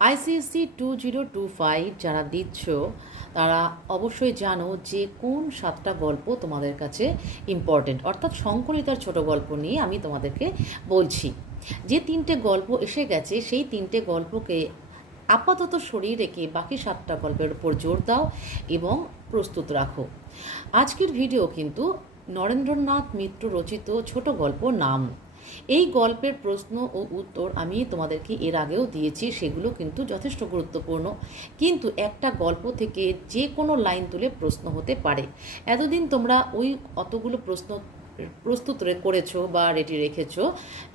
ICSE 2025 যারা দিচ্ছ তারা অবশ্যই জানো যে কোন 7টা গল্প তোমাদের কাছে ইম্পর্টেন্ট, অর্থাৎ শঙ্করিতার ছোট গল্প নিয়ে আমি তোমাদেরকে বলছি। যে 3টে গল্প এসে গেছে সেই 3টে গল্পকে আপাতত সরিয়ে রেখে বাকি 7টা গল্পের উপর জোর দাও এবং প্রস্তুত রাখো। আজকের ভিডিও কিন্তু নরেন্দ্রনাথ মিত্র রচিত ছোট গল্প নাম। এই গল্পের প্রশ্ন ও উত্তর আমি তোমাদেরকে এর আগেও দিয়েছি, সেগুলো কিন্তু যথেষ্ট গুরুত্বপূর্ণ। কিন্তু একটা গল্প থেকে যে কোনো লাইন তুলে প্রশ্ন হতে পারে। এতদিন তোমরা ওই অতগুলো প্রশ্ন প্রস্তুত করেছো বা রেডি রেখেছো,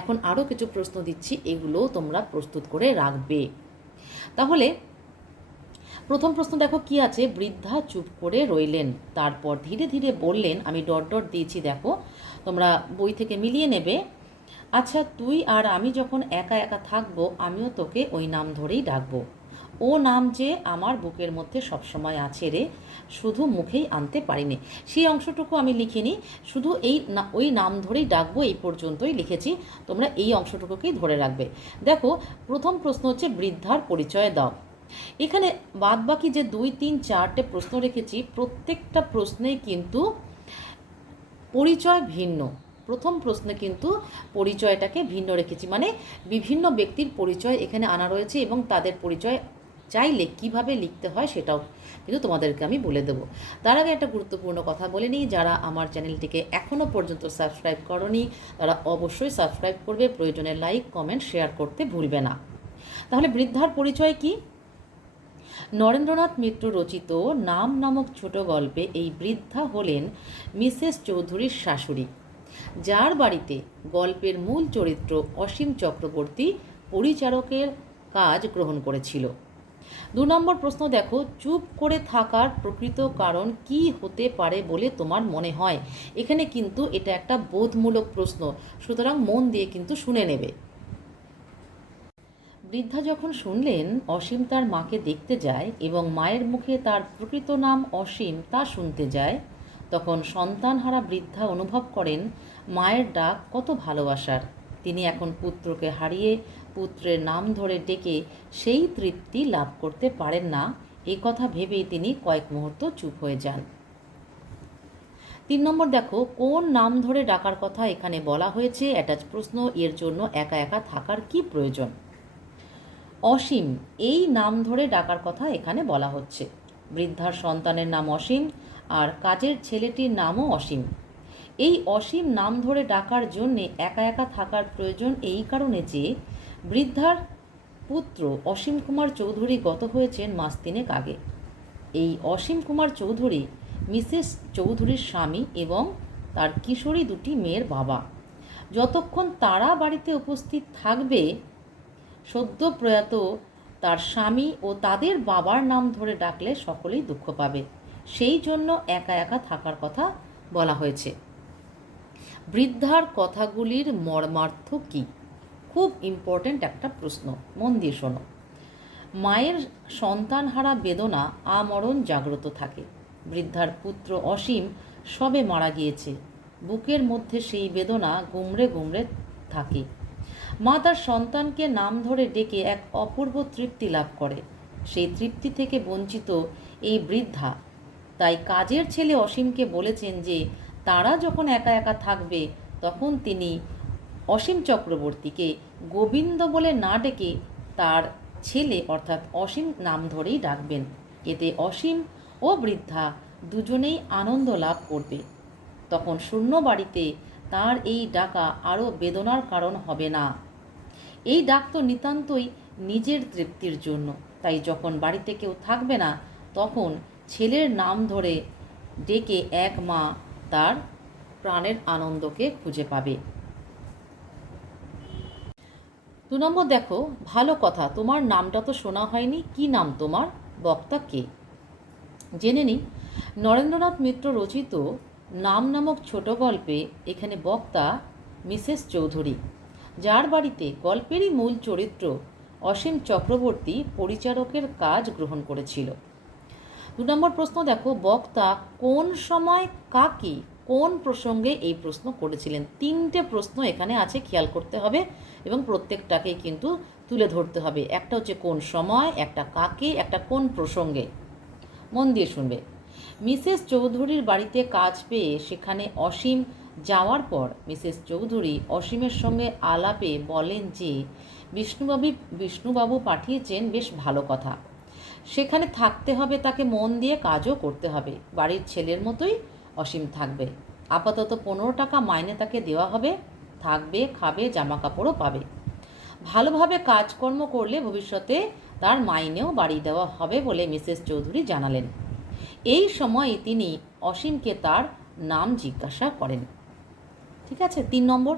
এখন আরও কিছু প্রশ্ন দিচ্ছি, এগুলোও তোমরা প্রস্তুত করে রাখবে। তাহলে প্রথম প্রশ্ন দেখো কি আছে। বৃদ্ধা চুপ করে রইলেন, তারপর ধীরে ধীরে বললেন, আমি ডট ডট দিয়েছি, দেখো তোমরা বই থেকে মিলিয়ে নেবে। আচ্ছা, তুই আর আমি যখন একা একা থাকবো আমিও তোকে ওই নাম ধরেই ডাকবো। ও নাম যে আমার বুকের মধ্যে সবসময় আছে রে, শুধু মুখেই আনতে পারিনি। সেই অংশটুকু আমি লিখিনি, শুধু ওই নাম ধরেই ডাকবো এই পর্যন্তই লিখেছি। তোমরা এই অংশটুকুকেই ধরে রাখবে। দেখো, প্রথম প্রশ্ন হচ্ছে বৃদ্ধার পরিচয় দাও। এখানে বাদবাকি যে 2, 3, 4টে প্রশ্ন রেখেছি, প্রত্যেকটা প্রশ্নেই কিন্তু পরিচয় ভিন্ন। প্রথম প্রশ্নে কিন্তু পরিচয়টাকে ভিন্ন রেখেছি, মানে বিভিন্ন ব্যক্তির পরিচয় এখানে আনা রয়েছে এবং তাদের পরিচয় চাইলে কিভাবে লিখতে হয় সেটাও কিন্তু তোমাদেরকে আমি বলে দেবো। তার আগে একটা গুরুত্বপূর্ণ কথা বলে নিই, যারা আমার চ্যানেলটিকে এখনও পর্যন্ত সাবস্ক্রাইব করনি তারা অবশ্যই সাবস্ক্রাইব করবে, প্রয়োজনে লাইক কমেন্ট শেয়ার করতে ভুলবে না। তাহলে বৃদ্ধার পরিচয় কি? নরেন্দ্রনাথ মিত্র রচিত নাম নামক ছোট গল্পে এই বৃদ্ধা হলেন মিসেস চৌধুরীর শাশুড়ি, যার বাড়িতে গল্পের মূল চরিত্র অসীম চক্রবর্তী পরিচারকের কাজ গ্রহণ করেছিল। 2 নম্বর প্রশ্ন দেখো, চুপ করে থাকার প্রকৃত কারণ কি হতে পারে বলে তোমার মনে হয়? এখানে কিন্তু এটা একটা বোধমূলক প্রশ্ন, সুতরাং মন দিয়ে কিন্তু শুনে নেবে। বৃদ্ধা যখন শুনলেন অসীম তার মাকে দেখতে যায় এবং মায়ের মুখে তার প্রকৃত নাম অসীম তা শুনতে যায়, তখন সন্তানহারা বৃদ্ধা অনুভব করেন মায়ের ডাক কত ভালোবাসার। তিনি এখন পুত্রকে হারিয়ে পুত্রের নাম ধরে ডেকে সেই তৃপ্তি লাভ করতে পারেন না, এই কথা ভেবেই তিনি কয়েক মুহূর্ত চুপ হয়ে যান। 3 নম্বর দেখো, কোন নাম ধরে ডাকার কথা এখানে বলা হয়েছে? অ্যাটাচ প্রশ্ন, এর জন্য একা একা থাকার কি প্রয়োজন? অসীম এই নাম ধরে ডাকার কথা এখানে বলা হচ্ছে। বৃদ্ধার সন্তানের নাম অসীম আর কাজের ছেলেটির নামও অসীম। এই অসীম নাম ধরে ডাকার জন্যে একা একা থাকার প্রয়োজন এই কারণে যে বৃদ্ধার পুত্র অসীম কুমার চৌধুরী গত হয়েছেন মাস 3 আগে। এই অসীম কুমার চৌধুরী মিসেস চৌধুরীর স্বামী এবং তার কিশোরী 2টি মেয়ের বাবা। যতক্ষণ তারা বাড়িতে উপস্থিত থাকবে, সদ্য প্রয়াত তার স্বামী ও তাদের বাবার নাম ধরে ডাকলে সকলেই দুঃখ পাবে, সেই জন্য একা একা থাকার কথা বলা হয়েছে। বৃদ্ধার কথাগুলির মর্মার্থ কী? খুব ইম্পর্ট্যান্ট একটা প্রশ্ন, মন দিয়ে শোনো। মায়ের সন্তানহারা বেদনা আমরণ জাগ্রত থাকে। বৃদ্ধার পুত্র অসীম সবে মারা গিয়েছে, বুকের মধ্যে সেই বেদনা গুমড়ে গুমড়ে থাকে। মা তার সন্তানকে নাম ধরে ডেকে এক অপূর্ব তৃপ্তি লাভ করে, সেই তৃপ্তি থেকে বঞ্চিত এই বৃদ্ধা। তাই কাজের ছেলে অসীমকে বলেছেন যে তারা যখন একা একা থাকবে তখন তিনি অসীম চক্রবর্তীকে গোবিন্দ বলে না ডেকে তার ছেলে অর্থাৎ অসীম নাম ধরেই ডাকবেন। এতে অসীম ও বৃদ্ধা দুজনেই আনন্দ লাভ করবে। তখন শূন্য বাড়িতে তার এই ডাকা আরও বেদনার কারণ হবে না। এই ডাক তো নিতান্তই নিজের তৃপ্তির জন্য, তাই যখন বাড়িতে কেউ থাকবে না তখন ছেলের নাম ধরে ডেকে এক মা তার প্রাণের আনন্দকে খুঁজে পাবে। 2 নম্বর দেখো, ভালো কথা, তোমার নামটা তো শোনা হয়নি, কি নাম তোমার? বক্তা কে? জেনে নিই। নরেন্দ্রনাথ মিত্র রচিত নাম নামক ছোট গল্পে এখানে বক্তা মিসেস চৌধুরী, যার বাড়িতে গল্পেরই মূল চরিত্র অসীম চক্রবর্তী পরিচারকের কাজ গ্রহণ করেছিল। 2 নম্বর প্রশ্ন দেখো, বক্তা কোন সময় কাকে কোন প্রসঙ্গে এই প্রশ্ন করেছিলেন? 3টে প্রশ্ন এখানে আছে, খেয়াল করতে হবে এবং প্রত্যেকটাকে কিন্তু তুলে ধরতে হবে। একটা হচ্ছে কোন সময়, একটা কাকে, একটা কোন প্রসঙ্গে। মন দিয়ে শুনবে। মিসেস চৌধুরীর বাড়িতে কাজ পেয়ে সেখানে অসীম যাওয়ার পর মিসেস চৌধুরী অসীমের সঙ্গে আলাপে বলেন যে বিষ্ণুবাবু পাঠিয়েছেন, বেশ ভালো কথা। সেখানে থাকতে হবে, তাকে মন দিয়ে কাজও করতে হবে। বাড়ির ছেলের মতোই অসীম থাকবে। আপাতত 15 টাকা মাইনে তাকে দেওয়া হবে, থাকবে, খাবে, জামা কাপড়ও পাবে। ভালোভাবে কাজকর্ম করলে ভবিষ্যতে তার মাইনেও বাড়িয়ে দেওয়া হবে বলে মিসেস চৌধুরী জানালেন। এই সময় তিনি অসীমকে তার নাম জিজ্ঞাসা করেন। ঠিক আছে। 3 নম্বর,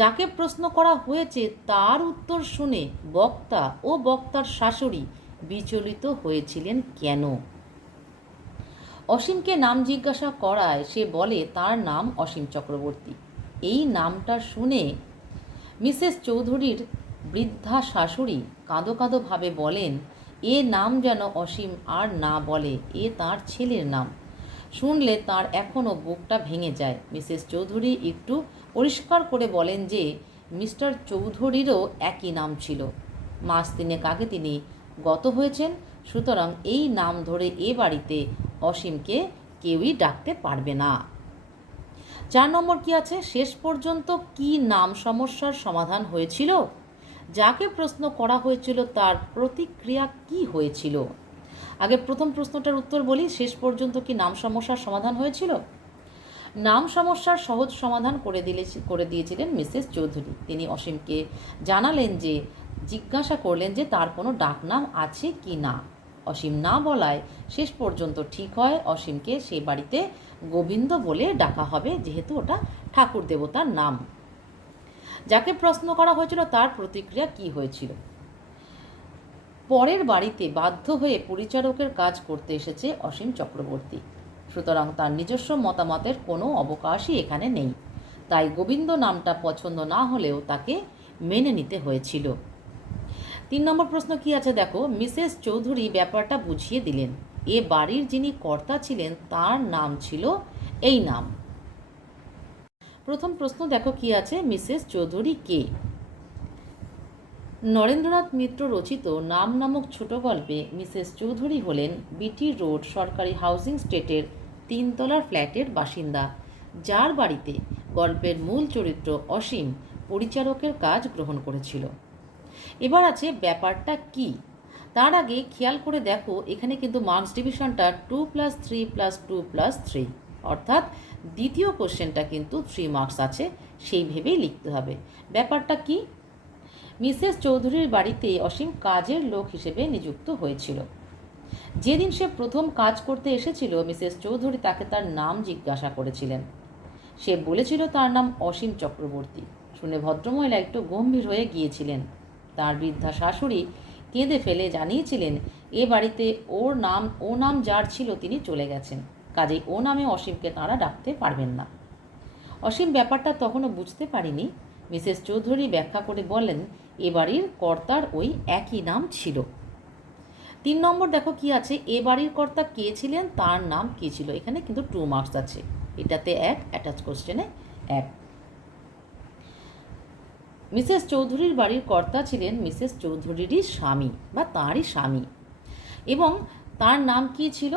যাকে প্রশ্ন করা হয়েছে তার উত্তর শুনে বক্তা ও বক্তার শাশুড়ি বিচলিত হয়েছিলেন কেন? অসীমকে নাম জিজ্ঞাসা করায় সে বলে তার নাম অসীম চক্রবর্তী। এই নামটা শুনে মিসেস চৌধুরীর বৃদ্ধা শাশুড়ি কাঁদো কাঁদো ভাবে বলেন, এ নাম যেন অসীম আর না বলে, এ তার ছেলের নাম। শুনলে তার এখনও বুকটা ভেঙে যায়। মিসেস চৌধুরী একটু পরিষ্কার করে বলেন যে মিস্টার চৌধুরীরও একই নাম ছিল। মাস 3 আগে তিনি গত হয়েছেন, সুতরাং এই নাম ধরে এ বাড়িতে অসীমকে কেউই ডাকতে পারবে না। 4 নম্বর কি আছে, শেষ পর্যন্ত কি নাম সমস্যার সমাধান হয়েছিল? যাকে প্রশ্ন করা হয়েছিল তার প্রতিক্রিয়া কি হয়েছিল? আগে প্রথম প্রশ্নটার উত্তর বলি, শেষ পর্যন্ত কি নাম সমস্যার সমাধান হয়েছিল? নাম সমস্যার সহজ সমাধান করে দিয়েছিলেন মিসেস চৌধুরী। তিনি অসীমকে জানালেন যে জিজ্ঞাসা করলেন যে তার কোনো ডাকনাম আছে কি না। অসীম না বলায় শেষ পর্যন্ত ঠিক হয় অসীমকে সে বাড়িতে গোবিন্দ বলে ডাকা হবে, যেহেতু ওটা ঠাকুর দেবতার নাম। যাকে প্রশ্ন করা হয়েছিল তার প্রতিক্রিয়া কি হয়েছিল? পরের বাড়িতে বাধ্য হয়ে পরিচারকের কাজ করতে এসেছে অসীম চক্রবর্তী, সুতরাং তার নিজস্ব মতামতের কোনো অবকাশই এখানে নেই। তাই গোবিন্দ নামটা পছন্দ না হলেও তাকে মেনে নিতে হয়েছিল। 3 নম্বর প্রশ্ন কি আছে দেখো, মিসেস চৌধুরী ব্যাপারটা বুঝিয়ে দিলেন। এ বাড়ির যিনি কর্তা ছিলেন তার নাম ছিল এই নাম। প্রথম প্রশ্ন দেখো কি আছে, মিসেস চৌধুরী কে? নরেন্দ্রনাথ মিত্র রচিত নাম নামক ছোট গল্পে মিসেস চৌধুরী হলেন বিটি রোড সরকারি হাউজিং স্টেটের 3 তলার ফ্ল্যাটের বাসিন্দা, যার বাড়িতে গল্পের মূল চরিত্র অসীম পরিচারকের কাজ গ্রহণ করেছিল। এবার আছে ব্যাপারটা কি। তার আগে খেয়াল করে দেখো, এখানে কিন্তু মার্কস ডিভিশনটা 2+3+2+3, অর্থাৎ দ্বিতীয় কোশ্চেনটা কিন্তু 3 মার্কস আছে, সেই ভেবেই লিখতে হবে। ব্যাপারটা কি? মিসেস চৌধুরীর বাড়িতে অসীম কাজের লোক হিসেবে নিযুক্ত হয়েছিল। যেদিন সে প্রথম কাজ করতে এসেছিল মিসেস চৌধুরী তাকে তার নাম জিজ্ঞাসা করেছিলেন। সে বলেছিল তার নাম অসীম চক্রবর্তী। শুনে ভদ্রমহিলা একটু গম্ভীর হয়ে গিয়েছিলেন। তার বৃদ্ধা শাশুড়ি কেঁদে ফেলে জানিয়েছিলেন এ বাড়িতে ও নাম যার ছিল তিনি চলে গেছেন, কাজেই ও নামে অসীমকে তাঁরা ডাকতে পারবেন না। অসীম ব্যাপারটা তখনও বুঝতে পারেনি। মিসেস চৌধুরী ব্যাখ্যা করে বলেন এ বাড়ির কর্তার ওই একই নাম ছিল। 3 নম্বর দেখো কি আছে, এ বাড়ির কর্তা কে ছিলেন, তার নাম কি ছিল। এখানে কিন্তু 2 মার্কস আছে, এটাতে 1, অ্যাটাচ কোশ্চেনে 1। মিসেস চৌধুরীর বাড়ির কর্তা ছিলেন মিসেস চৌধুরীরই স্বামী বা তাঁরই স্বামী, এবং তার নাম কি ছিল?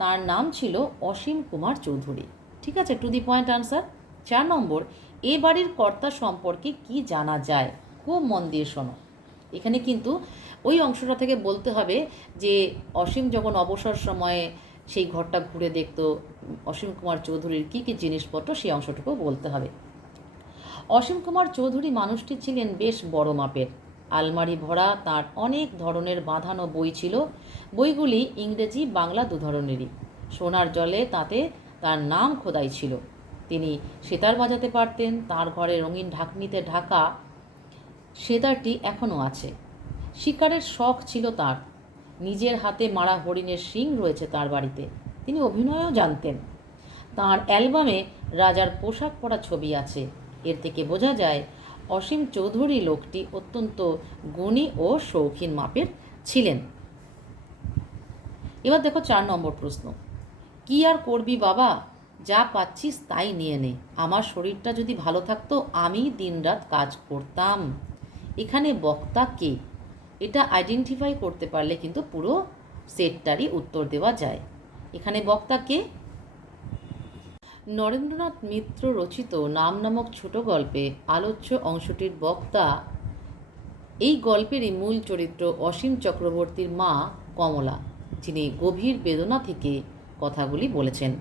তার নাম ছিল অসীম কুমার চৌধুরী। ঠিক আছে, টু দি পয়েন্ট আনসার। 4 নম্বর, এ বাড়ির কর্তা সম্পর্কে কি জানা যায়? খুব মন দিয়ে শোনো। এখানে কিন্তু ওই অংশটা থেকে বলতে হবে যে অসীম যখন অবসর সময়ে সেই ঘরটা ঘুরে দেখত, অসীম কুমার চৌধুরীর কী কী জিনিসপত্র, সেই অংশটুকু বলতে হবে। অসীম কুমার চৌধুরী মানুষটি ছিলেন বেশ বড় মাপের। আলমারি ভরা তার অনেক ধরনের বাঁধানো বই ছিল। বইগুলি ইংরেজি বাংলা 2 ধরনেরই। সোনার জলে তাতে তার নাম খোদাই ছিল। তিনি সেতার বাজাতে পারতেন। তার ঘরে রঙিন ঢাকনিতে ঢাকা সেতারটি এখনও আছে। শিকারের শখ ছিল তার। নিজের হাতে মারা হরিণের শিং রয়েছে তার বাড়িতে। তিনি অভিনয়ও জানতেন। তার অ্যালবামে রাজার পোশাক পরা ছবি আছে। এর থেকে বোঝা যায় অসীম চৌধুরী লোকটি অত্যন্ত গুণী ও শৌখিন মাপের ছিলেন। এবার দেখো 4 নম্বর প্রশ্ন, কি আর করবি বাবা, যা পাচ্ছিস তাই নিয়ে নে। আমার শরীরটা যদি ভালো থাকতো আমি দিনরাত কাজ করতাম। এখানে বক্তা কে? এটা আইডেন্টিফাই করতে পারলে কিন্তু পুরো সেটটারই উত্তর দেওয়া যায়। এখানে বক্তা কে? নরেন্দ্রনাথ মিত্র রচিত নাম নামক ছোট গল্পে আলোচ্য অংশটির বক্তা এই গল্পেরই মূল চরিত্র অসীম চক্রবর্তীর মা কমলা, যিনি গভীর বেদনা থেকে কথাগুলি বলেছেন।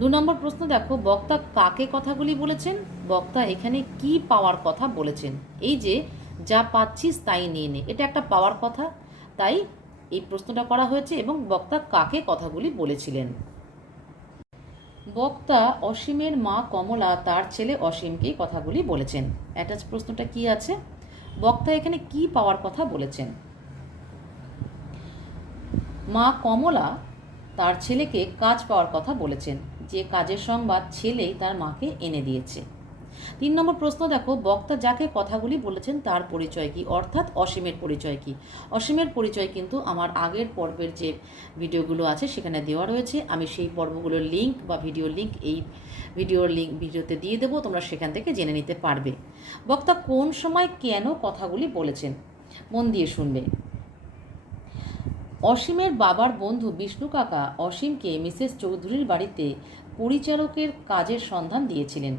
2 নম্বর প্রশ্ন দেখো, বক্তা কাকে কথাগুলি বলেছেন? বক্তা এখানে কি পাওয়ার কথা বলেছেন? এই যে যা পাচ্ছিস তাই নিয়ে নে, এটা একটা পাওয়ার কথা, তাই এই প্রশ্নটা করা হয়েছে। এবং বক্তা কাকে কথাগুলি বলেছিলেন? বক্তা অসীমের মা কমলা তার ছেলে অসীমকেই কথাগুলি বলেছেন। অ্যাটাচ প্রশ্নটা কি আছে? বক্তা এখানে কি পাওয়ার কথা বলেছেন? মা কমলা তার ছেলেকে কাজ পাওয়ার কথা বলেছেন, যে কাজের সংবাদ ছেলেই তার মাকে এনে দিয়েছে। 3 নম্বর প্রশ্ন দেখো, বক্তা যাকে কথাগুলি বলেছেন তার পরিচয় কি, অর্থাৎ অসীমের পরিচয় কি? অসীমের পরিচয় কিন্তু আমার আগের পর্বের যে ভিডিওগুলো আছে সেখানে দেওয়া রয়েছে। আমি সেই পর্বগুলোর লিঙ্ক বা ভিডিওর লিঙ্ক এই ভিডিওতে দিয়ে দেবো, তোমরা সেখান থেকে জেনে নিতে পারবে। বক্তা কোন সময় কেন কথাগুলি বলেছেন? মন দিয়ে শুনবে। অসীমের বাবার বন্ধু বিষ্ণু কাকা অসীমকে মিসেস চৌধুরীর বাড়িতে পরিচারকের কাজের সন্ধান দিয়েছিলেন।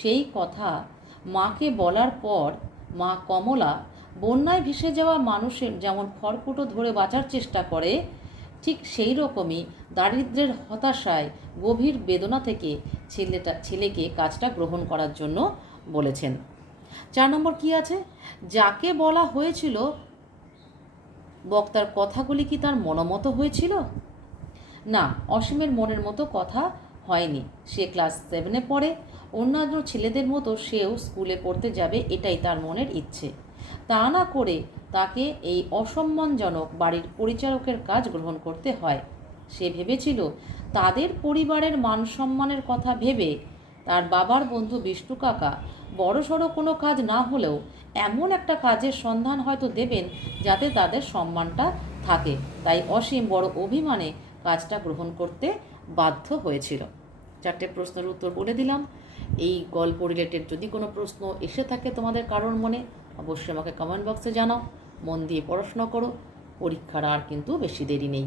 সেই কথা মাকে বলার পর মা কমলা বন্যায় ভেসে যাওয়া মানুষের যেমন খড়কুটো ধরে বাঁচার চেষ্টা করে, ঠিক সেই রকমই দারিদ্র্যের হতাশায় গভীর বেদনা থেকে ছেলেকে কাজটা গ্রহণ করার জন্য বলেছেন। 4 নম্বর কি আছে? যাকে বলা হয়েছিল বক্তার কথাগুলি কি তার মনোমতো হয়েছিল? না, অসীমের মনের মতো কথা হয়নি। সে ক্লাস 7-এ পড়ে, অন্যান্য ছেলেদের মতো সেও স্কুলে পড়তে যাবে, এটাই তার মনের ইচ্ছে। তা না করে তাকে এই অসম্মানজনক বাড়ির পরিচারকের কাজ গ্রহণ করতে হয়। সে ভেবেছিল তাদের পরিবারের মান সম্মানের কথা ভেবে তার বাবার বন্ধু বিষ্ণু কাকা বড়সড় কোনো কাজ না হলেও এমন একটা কাজের সন্ধান হয়তো দেবেন যাতে তাদের সম্মানটা থাকে। তাই অসীম বড় অভিমানে কাজটা গ্রহণ করতে বাধ্য হয়েছিল। 4টে প্রশ্নের উত্তর বলে দিলাম। এই গল্প রিলেটেড যদি কোনো প্রশ্ন এসে থাকে তোমাদের কারোর মনে, অবশ্যই আমাকে কমেন্ট বক্সে জানাও। মন দিয়ে পড়াশোনা করো, পরীক্ষার আর কিন্তু বেশি দেরি নেই।